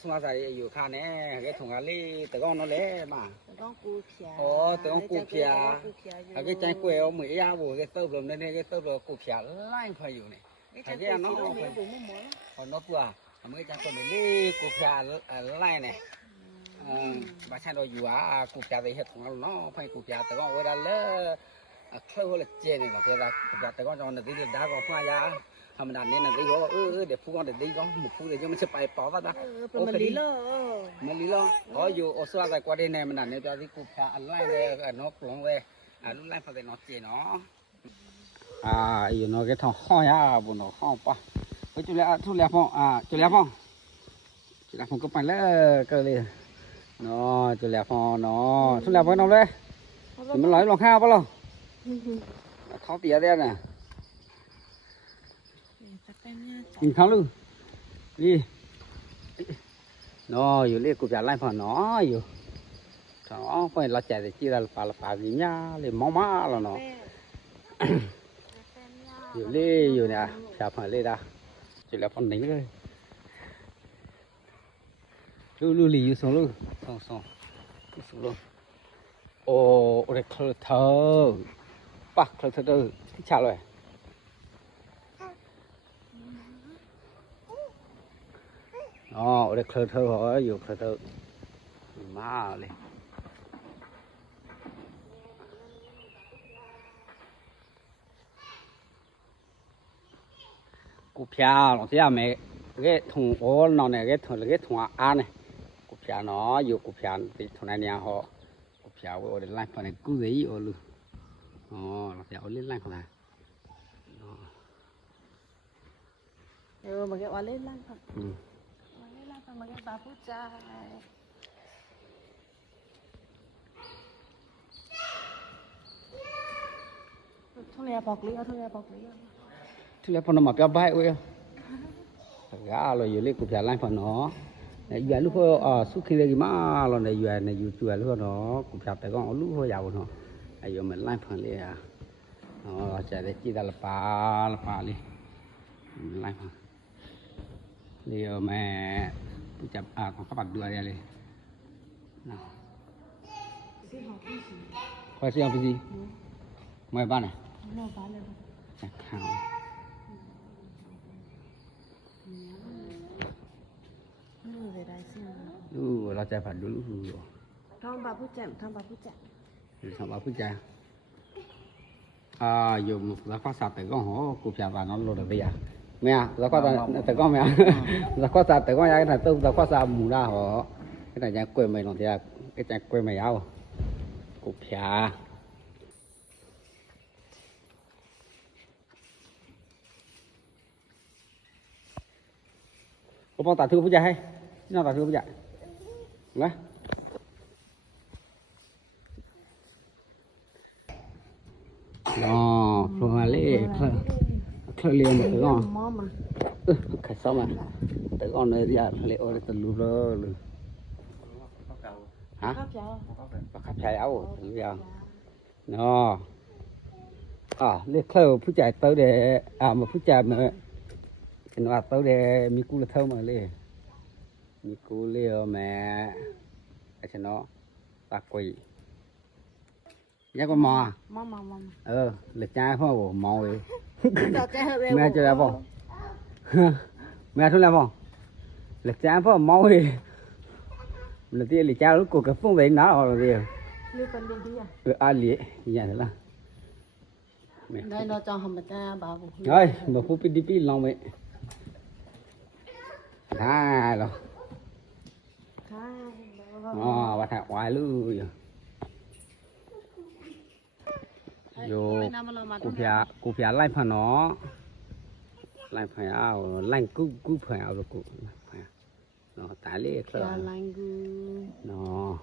สุมาใส่อยู่ค้างนี้แกถุงอะไรตะก้องนั่นแหละมาตะก้อนกูเขียอ๋อตะก้อนกูเขียแล้กใจกวยเอามือยาบุแกเติบลมเนี่ยแกเติบลมกูเขียไล่พาอยู่เนี่ยแกน้องเไปอ๋อน้องตัวมือจังคนลี่กูเขียไล่เนี่ยบ้านฉันเราอยู่อ่ะกูเขียแต่เหตุของเราเนาะพายกูเขียตะก้อนเว้ดานเลยเคลื่อนเลยเจนเนี่ยเราเขียตะก้อนจังหวัดที่ด่าก็พายาธรรมดาเนี่ยนะได้ก็เออเออเดี๋ยวพูดก่อนเดี๋ยวได้ก็หมุกพูดเดี๋ยวยังไม่ใช่ไปปอว่าตาโอ้คดีมันลีลออ๋ออยู่โอสวาไกกว่าได้แน่มันนั่นเนี่ยตอนที่กูพาอันไล่เลยอันนกหลงเลยอ่ารุ่นไล่พอแต่นอเจเนาะอ่าอยู่นอกแกทองห้อยอ่ะบุญนอกห้องปะไปจุเลียทุเลียพงอ่าจุเลียพงจุเลียพงก็ไปแล้วก็เลยเนาะจุเลียพงเนาะทุเลียพงน้องเลยมันไหลลงข้าวปะล่ะเขาเตี้ยได้น่ะอีกครั้งลูกนี่นออยู่เรียกกูจะไล่พ่อนออยู่ถ้าอ๋อไปเราจะได้ที่เราปลาปลาวิญญาเลยมามาแล้วเนาะอยู่เรียอยู่เนี่ยชาวพ่อเรียดาจุดแล้พ่อหนงเลย ลูลูหลีอยู่สองลูกสองสองสองลูกโอ้เรื่องคลอดเถอะปักคลอดเถอะที่ชาเลย khơi 어 우리 클터허 요 클터 말이 cupia nó sẽ à, mẹ cái thùng ô nó này cái thùng cái thùng ăn này cupia nó dù cupia thì thùng này nhà họ cupia ở đây lạnh phần này cứ dễ ở luôn ồ ờ, nó sẽ ở lên lạnh là ừ mà cái ở lên lạnh phần ừ. mali babu chai. Thôi là bọc lý, thôi là bọc lý. Thôi là phần mà béo bay ôi. Gà rồi giờ lấy cục giả lại phần nó. Này giờ lúc ờ suốt khi đây mà rồi này giờ này giờ chùa lúc nó cục giả tại con lúc hơi giàu nó. Ai giờ mình lại phần liền à. Nó chạy để chỉ là pa là pa liền. Lại phần. လျော်မဲ့ที่จะอ่าของข้าปัดด้วยอะไรนะคอยเสียงพี่ซีมาบ้านอ่ะจากข่าวดูเเราจะผัดดูทำบาผู้แจมทำบาผู้แจมทำบาผู้แจมอ่าโยม่รักษาแต่ก็หอกูพยา่าน้องโลดไปอย่าง mẹ giờ qua giờ tới con mẹ giờ qua giờ tới con nhà cái tôi giờ qua giờ mù ra họ cái này nhà quê mày nó thì cái nhà quê mày ao cục pia có bao tả thư bây giờ hay nào tả thư bây giờ nè nó phù hợp lý ทะเลมาตะก่อนมาตะกอนเลยยาทเลโอ้ยตะลุ่มเลยฮะปากขับใช้เอาอย่างนออ่าเลี้ยเท่าผู้ใจเต้าเดอ่ามาผู้ใจเนาเป็นว่าเต้าเดมีกูเลเท่ามาเลย มีกูเลี้ยวแม่ไอ้ฉันเนาะตากุยยักวามอมอมอมอเออเลือจใจพ่อบ่มอเลยแม่จะแล้วบ่แม่ทุเแล้วบ่เลือจใจพ่อมอเลยเลือที่เลือจใจลูกกูกับฟุ้งเลยน้าเราเดียวเลืูกคนดีอ่ะเอออาลีอย่างนั้นละได้เราจะทำแบบนี้บ่าวเฮ้ยบ่พูดปีดีปีลองไหมได้หรอได้อ๋อว่าถ้าไหวลูกမလောမှာကိုဖျားကိုဖျားလိုက်ဖန်နော်လိုက်ဖန်အောင်လိုက်ကုကုဖန်အောင်လို့ကုဖန်နော်တားလေးခလာလိုက်ကုနော်